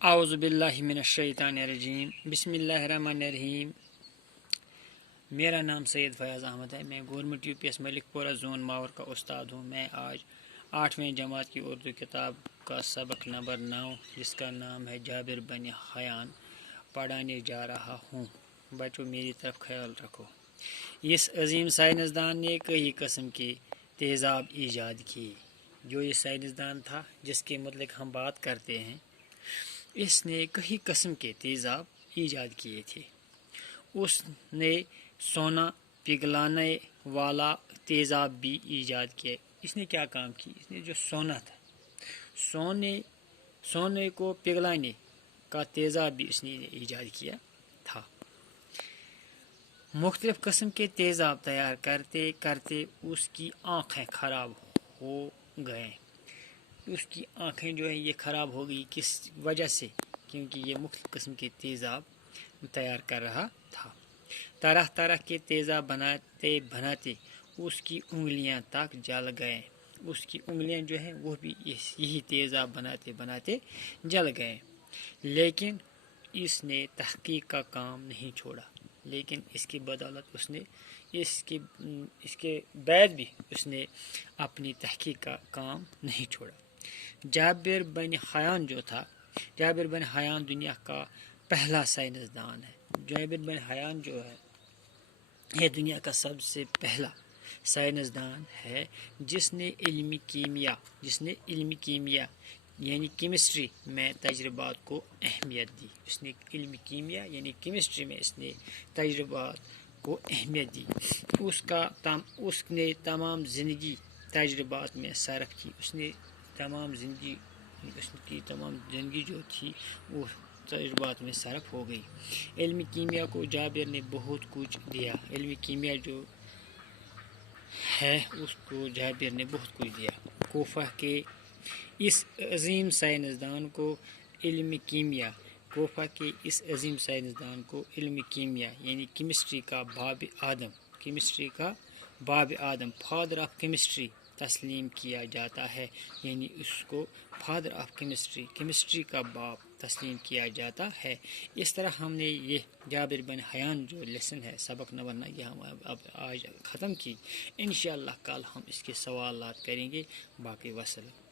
اعوذ باللہ من الشیطان الرجیم بسم اللہ الرحمن الرحیم۔ میرا نام سید فیاض احمد ہے۔ میں گورنمنٹ یو پی ایس ملک پورہ زون ماور کا استاد ہوں۔ میں آج 8ویں جماعت کی اردو کتاب کا سبق نمبر 9 جس کا نام ہے جابر بن حیان پڑھانے جا رہا ہوں۔ بچوں میری طرف خیال رکھو۔ اس عظیم سائنسدان نے کئی قسم کے تیزاب ایجاد کیے۔ جو یہ سائنسدان تھا جس کے متعلق ہم بات کرتے ہیں، اس نے کئی قسم کے تیزاب ایجاد کیے تھے۔ اس نے سونا پگھلانے والا تیزاب بھی ایجاد کیا۔ اس نے کیا کام کی؟ اس نے جو سونا تھا، سونے کو پگھلانے کا تیزاب بھی اس نے ایجاد کیا تھا۔ مختلف قسم کے تیزاب تیار کرتے کرتے اس کی آنکھیں خراب ہو گئیں۔ اس کی آنکھیں جو ہے یہ خراب ہو گئی، کس وجہ سے؟ کیونکہ یہ مختلف قسم کے تیزاب تیار کر رہا تھا۔ طرح طرح کے تیزاب بناتے بناتے اس کی انگلیاں تک جل گئے۔ اس کی انگلیاں جو ہیں وہ بھی یہی تیزاب بناتے بناتے جل گئے، لیکن اس نے تحقیق کا کام نہیں چھوڑا۔ لیکن اس کی بدولت اس کے بعد بھی اس نے اپنی تحقیق کا کام نہیں چھوڑا۔ جابر بن حیان جو تھا، جابر بن حیان دنیا کا پہلا سائنسدان ہے۔ جابر بن حیان جو ہے یہ دنیا کا سب سے پہلا سائنسدان ہے جس نے علم کیمیا یعنی کیمسٹری میں تجربات کو اہمیت دی۔ اس نے علم کیمیا یعنی کیمسٹری میں اس نے تجربات کو اہمیت دی۔ اس نے تمام زندگی تجربات میں صرف کی۔ اس کی تمام زندگی جو تھی وہ تجربات میں صرف ہو گئی۔ علم کیمیا کو جابر نے بہت کچھ دیا۔ علم کیمیا جو ہے اس کو جابر نے بہت کچھ دیا۔ کوفہ کے اس عظیم سائنسدان کو علم کیمیا یعنی کیمسٹری کا باب آدم فادر آف کیمسٹری تسلیم کیا جاتا ہے۔ یعنی اس کو فادر آف کیمسٹری کا باپ تسلیم کیا جاتا ہے۔ اس طرح ہم نے یہ جابر بن حیان جو لیسن ہے سبق نمبر 9 یہ ہم اب آج ختم کی۔ انشاءاللہ کل ہم اس کے سوالات کریں گے۔ باقی وسلام۔